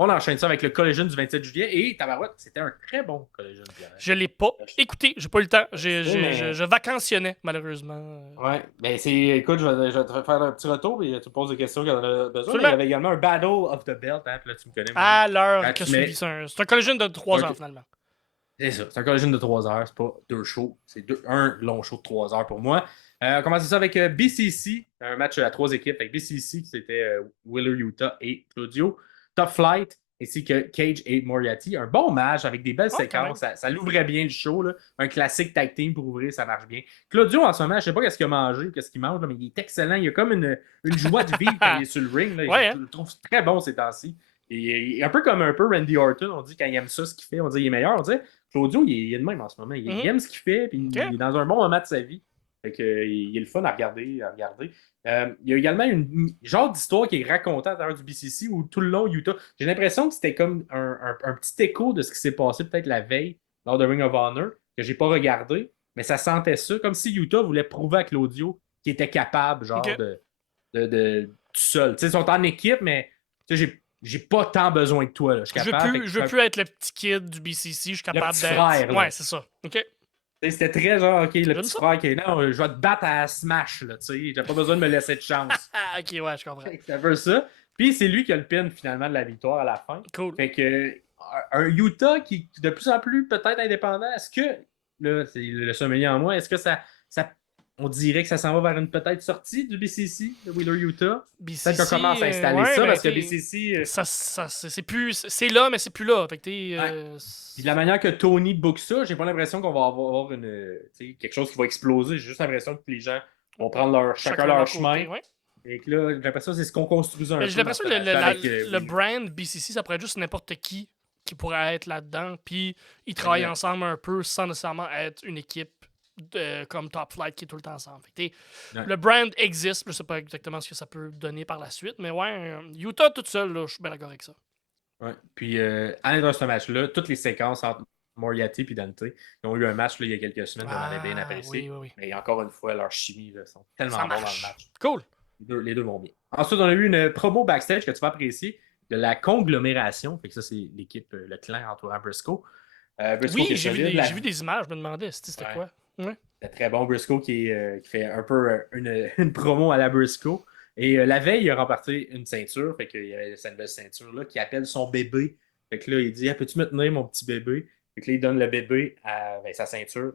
On enchaîne ça avec le Collision du 27 juillet. Et tabarouette, c'était un très bon Collision, Pierre. Je l'ai pas écouté, j'ai pas eu le temps. Mais... Je vacationnais, malheureusement. Ouais, ben écoute, je vais te faire un petit retour et tu me poses des questions quand on a besoin, mais il y Absolument. avait également un Battle of the Belt, hein, puis là tu me connais, moi. À l'heure Quand que tu suivi, mets... c'est un collision de 3 heures, finalement. C'est ça, c'est un Collision de 3 heures, c'est pas deux shows, c'est un long show de 3 heures pour moi. On va commencer ça avec BCC, un match à 3 équipes avec BCC, qui c'était Wheeler Utah et Claudio. Top Flight, ainsi que Cage et Moriarty. Un bon match avec des belles séquences. Ça l'ouvrait bien le show. Là. Un classique tag team pour ouvrir, ça marche bien. Claudio, en ce moment, je sais pas qu'est-ce qu'il a mangé, qu'est-ce qu'il mange, là, mais il est excellent. Il a comme une joie de vivre quand il est sur le ring. Là. Ouais, Je le trouve très bon ces temps-ci. Il est un peu comme Randy Orton. On dit quand il aime ça, ce qu'il fait, on dit qu'il est meilleur. On dit Claudio, il est de même en ce moment. Il aime ce qu'il fait, puis il est dans un bon moment de sa vie. Fait que, il est le fun à regarder. Il y a également une genre d'histoire qui est racontée à travers du BCC où tout le long, Utah. J'ai l'impression que c'était comme un petit écho de ce qui s'est passé peut-être la veille lors de Ring of Honor, que j'ai pas regardé, mais ça sentait ça, comme si Utah voulait prouver à Claudio qu'il était capable, genre, de tout seul. Tu sais, ils sont en équipe, mais j'ai pas tant besoin de toi. Là. Je suis capable. Je veux plus être le petit kid du BCC, je suis capable petit d'être. frère. Ouais, c'est ça. OK. C'était très genre, OK, le petit ça. frère qui est non, je vais te battre à Smash, là, tu sais. J'ai pas besoin de me laisser de chance. OK, ouais, je comprends. C'est un peu ça. Puis c'est lui qui a le pin finalement de la victoire à la fin. Cool. Fait que un Utah qui est de plus en plus peut-être indépendant, est-ce que, là, c'est le sommelier en moi, est-ce que ça on dirait que ça s'en va vers une peut-être sortie du BCC, de Wheeler Utah? BCC, Peut-être qu'on commence à installer ouais, ça, ben, parce que BCC... c'est plus... C'est là, mais c'est plus là. Fait que Puis de la manière que Tony book ça, j'ai pas l'impression qu'on va avoir quelque chose qui va exploser. J'ai juste l'impression que les gens vont prendre chacun leur chemin. Côté, ouais. Et que là, j'ai l'impression que c'est ce qu'on construisait un peu. J'ai l'impression que le oui. brand BCC, ça pourrait être juste n'importe qui pourrait être là-dedans. Puis ils travaillent ensemble un peu sans nécessairement être une équipe comme Top Flight qui est tout le temps ensemble. Fait que, le brand existe, je sais pas exactement ce que ça peut donner par la suite, mais ouais, Utah toute seule, je suis bien d'accord avec ça. Ouais. Puis à l'intérieur de ce match-là, toutes les séquences entre Moriarty et Dante, ils ont eu un match là, il y a quelques semaines, on avait bien apprécié. Oui. Mais encore une fois, leur chimie là, sont tellement bons dans le match. Cool. Les deux vont bien. Ensuite, on a eu une promo backstage que tu vas apprécier de la conglomération. Fait que ça, c'est l'équipe, le clan entourant Briscoe. Briscoe oui, j'ai vu des images, je me demandais c'était quoi. Ouais. C'était très bon. Briscoe qui fait un peu une promo à la Briscoe. Et la veille, il a remporté une ceinture. Fait qu'il y avait cette nouvelle ceinture-là qui appelle son bébé. Fait que là, il dit peux-tu me tenir, mon petit bébé? Fait que là, il donne le bébé sa ceinture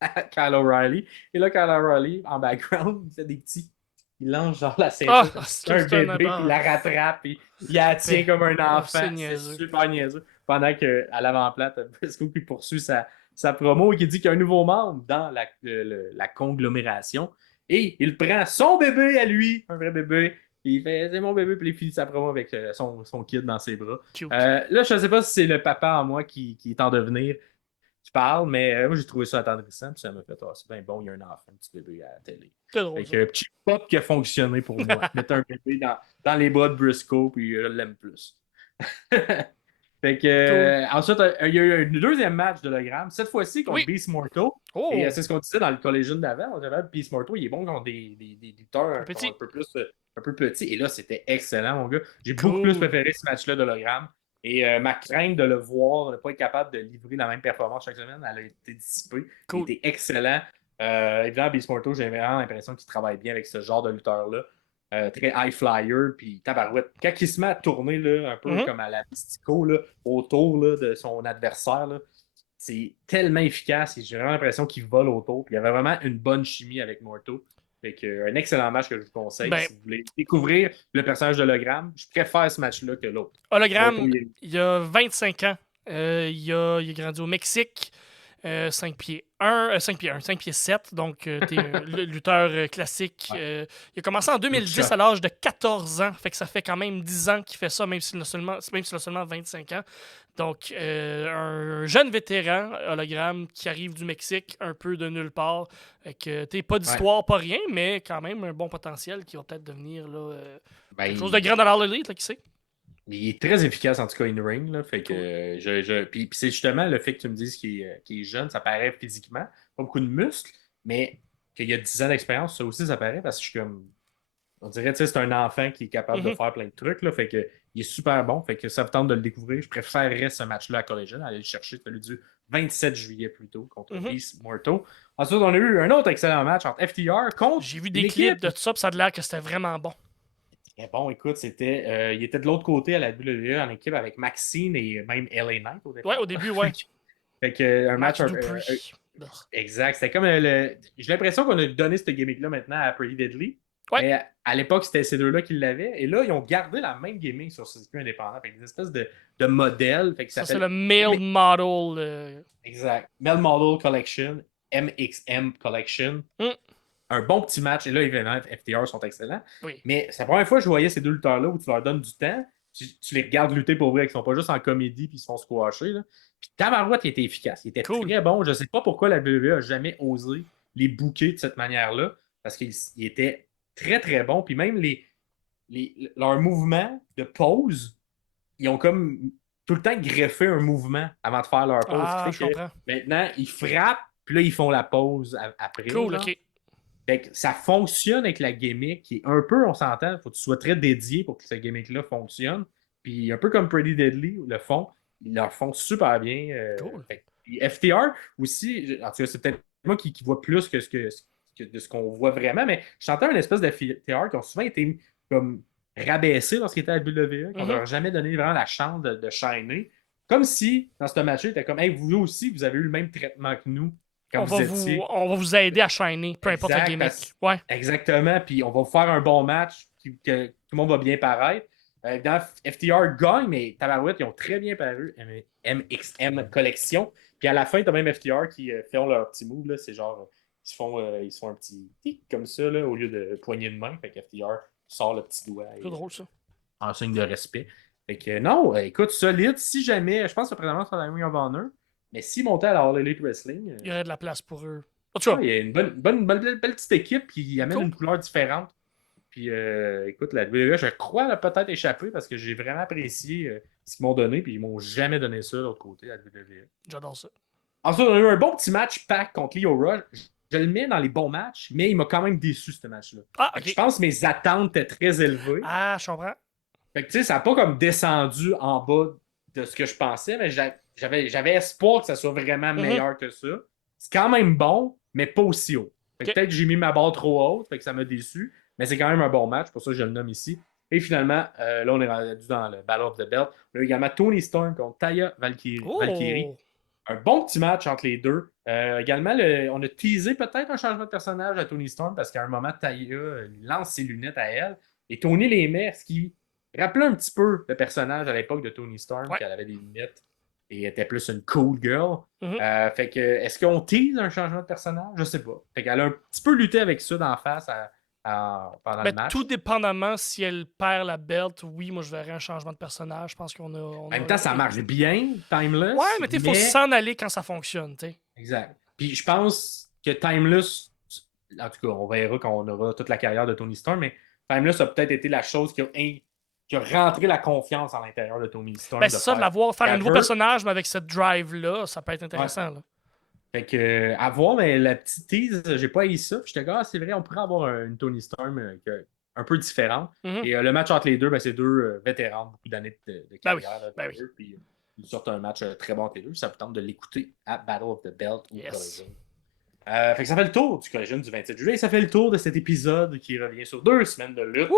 à Kyle O'Reilly. Et là, Kyle O'Reilly, en background, il fait des petits. Il lance genre la ceinture. Un bébé, puis il la rattrape, puis il la tient comme un enfant. C'est super niaiseux. Pendant qu'à l'avant-plate, Briscoe qui poursuit sa promo et qui dit qu'il y a un nouveau membre dans la conglomération. Et il prend son bébé à lui, un vrai bébé. Il fait c'est mon bébé, puis il finit sa promo avec son kid dans ses bras. Là, je ne sais pas si c'est le papa en moi qui est en devenir qui parle, mais moi j'ai trouvé ça attendrissant. Puis ça m'a fait c'est bien bon, il y a un enfant, un petit bébé à la télé. Avec un petit pop qui a fonctionné pour moi. Mettre un bébé dans les bras de Briscoe, puis je l'aime plus. Fait que, ensuite, il y a eu un deuxième match de l'hologramme, cette fois-ci contre Beast Mortal. Et c'est ce qu'on disait dans le Collision d'avant. Beast Mortal, il est bon contre des lutteurs un peu petits. Et là, c'était excellent, mon gars. J'ai beaucoup plus préféré ce match-là d'hologramme. Et ma crainte de le voir, de ne pas être capable de livrer la même performance chaque semaine, elle a été dissipée. Il était excellent. Évidemment, Beast Mortal, j'ai vraiment l'impression qu'il travaille bien avec ce genre de lutteur-là. Très high flyer, puis tabarouette. Quand il se met à tourner là, un peu comme à la Mystico là, autour là, de son adversaire, là, c'est tellement efficace. J'ai vraiment l'impression qu'il vole autour. Puis il y avait vraiment une bonne chimie avec Morto. Fait que, un excellent match que je vous conseille si vous voulez découvrir le personnage d'Hologramme. Je préfère ce match-là que l'autre. Hologramme, il y a 25 ans, il a grandi au Mexique. 5 pieds 5 pieds 7, donc t'es le lutteur classique. Il a commencé en 2010 à l'âge de 14 ans, fait que ça fait quand même 10 ans qu'il fait ça, même s'il a seulement 25 ans. Donc, un jeune vétéran hologramme qui arrive du Mexique, un peu de nulle part. Fait que pas d'histoire, pas rien, mais quand même un bon potentiel qui va peut-être devenir là, quelque chose de grand dans l'élite, qui sait. Il est très efficace, en tout cas, in-ring. Là, fait que puis c'est justement le fait que tu me dises qu'il est jeune, ça paraît physiquement. Pas beaucoup de muscles, mais qu'il y a 10 ans d'expérience, ça aussi, ça paraît parce que je suis comme. On dirait que c'est un enfant qui est capable de faire plein de trucs. Là, fait que Il est super bon. Fait que ça vous tente de le découvrir. Je préférerais ce match-là à Collision. Aller le chercher celui du 27 juillet plus tôt contre Beast Morto. Ensuite, on a eu un autre excellent match entre FTR contre J'ai vu une des clips équipe. de tout ça, puis ça a l'air que c'était vraiment bon. Eh bon, écoute, il était de l'autre côté à la WWE en équipe avec Maxine et même LA Knight au départ. Ouais, au début, ouais. Fait que un match Dupree. exact. C'était comme j'ai l'impression qu'on a donné cette gimmick-là maintenant à Pretty Deadly. Ouais. Mais à l'époque, c'était ces deux-là qui l'avaient. Et là, ils ont gardé la même gimmick sur ce circuit indépendant. Fait que des espèces de modèles. Fait que Ça, c'est le Male Model. Exact. Male Model Collection, MXM Collection. Un bon petit match. Et là, évidemment, FTR sont excellents. Oui. Mais c'est la première fois que je voyais ces deux lutteurs-là où tu leur donnes du temps. Tu les regardes lutter pour vrai, ils sont pas juste en comédie puis ils se font squasher. Là. Puis Tabarouette, il était efficace. Il était très bon. Je sais pas pourquoi la WWE a jamais osé les booker de cette manière-là. Parce qu'il était très, très bon. Puis même leurs mouvements de pause, ils ont comme tout le temps greffé un mouvement avant de faire leur pause. Ah, je comprends. Maintenant, ils frappent, puis là, ils font la pause après. Cool, genre. OK. Fait que ça fonctionne avec la gimmick qui est un peu, on s'entend, il faut que tu sois très dédié pour que cette gimmick-là fonctionne. Puis un peu comme Pretty Deadly le font, ils leur font super bien. Cool. Puis FTR aussi, en tout cas, c'est peut-être moi qui vois plus que de ce qu'on voit vraiment, mais je sentais une espèce de FTR qui ont souvent été comme rabaissés lorsqu'ils étaient à la WWE, qu'on leur a jamais donné vraiment la chance de shiner. Comme si, dans ce match-là, ils étaient comme, hey, vous aussi, vous avez eu le même traitement que nous. On va vous aider à shiner, peu importe la gimmick. Ouais. Exactement, puis on va vous faire un bon match, que tout le monde va bien paraître. Dans FTR gagne, mais Tabarouette, ils ont très bien paru. MXM Collection. Puis à la fin, tu as même FTR qui font leur petit move. Là, c'est genre, ils se font un petit tic comme ça, là, au lieu de poignée de main. Fait que FTR sort le petit doigt. C'est drôle, ça. En signe de respect. Fait que non, écoute, solide. Si jamais, je pense que présentement sur la Ring of Honor, mais s'ils montaient à la All Elite Wrestling, il y aurait de la place pour eux. En tout cas, il y a une belle petite équipe qui amène une couleur différente. Puis écoute, la WWE, je crois peut-être échapper parce que j'ai vraiment apprécié ce qu'ils m'ont donné, puis ils m'ont jamais donné ça de l'autre côté, la WWE. J'adore ça. Ensuite, on a eu un bon petit match pack contre Lio Rush. Je le mets dans les bons matchs, mais il m'a quand même déçu, ce match-là. Ah, OK. Je pense que mes attentes étaient très élevées. Ah, je comprends. Fait que tu sais, ça n'a pas comme descendu en bas de ce que je pensais, mais j'avais espoir que ça soit vraiment meilleur que ça. C'est quand même bon, mais pas aussi haut. Fait que peut-être que j'ai mis ma barre trop haute, fait que ça m'a déçu, mais c'est quand même un bon match, pour ça que je le nomme ici. Et finalement, là, on est rendu dans le Battle of the Belt. On a également Tony Storm contre Taya Valkyrie. Un bon petit match entre les deux. Également, on a teasé peut-être un changement de personnage à Tony Storm parce qu'à un moment, Taya lance ses lunettes à elle et Tony les met, ce qui rappelait un petit peu le personnage à l'époque de Tony Storm, qu'elle avait des lunettes et était plus une cool girl. Fait que, est-ce qu'on tease un changement de personnage? Je sais pas. Fait qu'elle a un petit peu lutté avec ça d'en face pendant le match. Tout dépendamment si elle perd la belt, oui, moi je verrais un changement de personnage. Je pense qu'on a. En même temps, ça marche bien, Timeless. Ouais, mais il faut s'en aller quand ça fonctionne, tu sais. Exact. Puis je pense que Timeless, en tout cas, on verra quand on aura toute la carrière de Tony Storm, mais Timeless a peut-être été la chose qui a rentré la confiance à l'intérieur de Tony Storm. Ben, c'est ça, de l'avoir, faire un nouveau personnage, mais avec cette drive-là, ça peut être intéressant. Ouais. Là. Fait que, à voir, mais la petite tease, j'ai pas eu ça. Puis j'étais comme, c'est vrai, on pourrait avoir une Tony Storm un peu différente. Et le match entre les deux, c'est deux vétérans, beaucoup d'années de carrière. Puis ils sortent un match très bon entre les deux. Ça vous tente de l'écouter à Battle of the Belt ou Collision. Fait que ça fait le tour du Collision du 27 juillet. Ça fait le tour de cet épisode qui revient sur 2 semaines de lutte.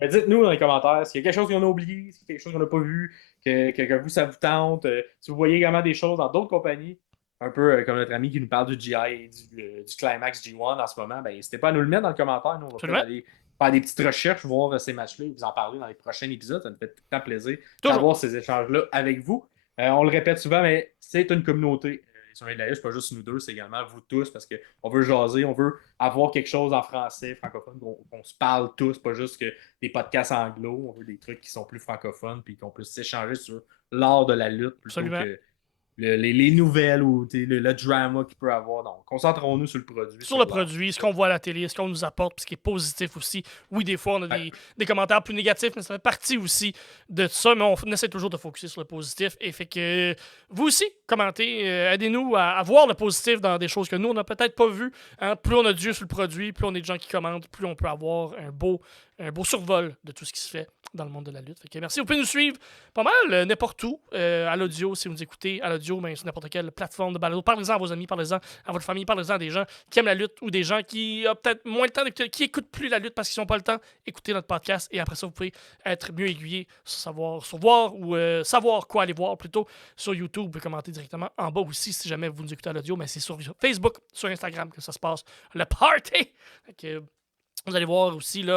Dites-nous dans les commentaires s'il y a quelque chose qu'on a oublié, s'il y a quelque chose qu'on n'a pas vu, que vous, ça vous tente. Si vous voyez également des choses dans d'autres compagnies, un peu comme notre ami qui nous parle du GI et du Climax G1 en ce moment, ben, n'hésitez pas à nous le mettre dans le commentaire. Nous, on va aller faire des petites recherches, voir ces matchs-là et vous en parler dans les prochains épisodes. Ça nous fait tout le temps plaisir d'avoir ces échanges-là avec vous. On le répète souvent, mais c'est une communauté. C'est pas juste nous deux, c'est également vous tous, parce qu'on veut jaser, on veut avoir quelque chose en français, francophone, qu'on se parle tous, pas juste que des podcasts anglo, on veut des trucs qui sont plus francophones, puis qu'on puisse s'échanger sur l'art de la lutte, plutôt que les nouvelles ou le drama qu'il peut avoir. Donc, concentrons-nous sur le produit. Sur le produit, ce qu'on voit à la télé, ce qu'on nous apporte, ce qui est positif aussi. Oui, des fois, on a des commentaires plus négatifs, mais ça fait partie aussi de ça. Mais on essaie toujours de focusser sur le positif. Et fait que vous aussi, commentez, aidez-nous à voir le positif dans des choses que nous, on n'a peut-être pas vues. Hein. Plus on a d'yeux sur le produit, plus on est de gens qui commentent, plus on peut avoir un beau survol de tout ce qui se fait dans le monde de la lutte. Fait que merci. Vous pouvez nous suivre pas mal n'importe où, à l'audio, si vous nous écoutez à l'audio, mais sur n'importe quelle plateforme de balado. Parlez-en à vos amis, parlez-en à votre famille, parlez-en à des gens qui aiment la lutte ou des gens qui ont peut-être moins le temps d'écouter, qui écoutent plus la lutte parce qu'ils n'ont pas le temps. Écoutez notre podcast et après ça, vous pouvez être mieux aiguillé sur voir ou savoir quoi aller voir plutôt sur YouTube. Vous pouvez commenter directement en bas aussi si jamais vous nous écoutez à l'audio, mais c'est sur Facebook, sur Instagram que ça se passe, le party. Fait que, vous allez voir aussi, là,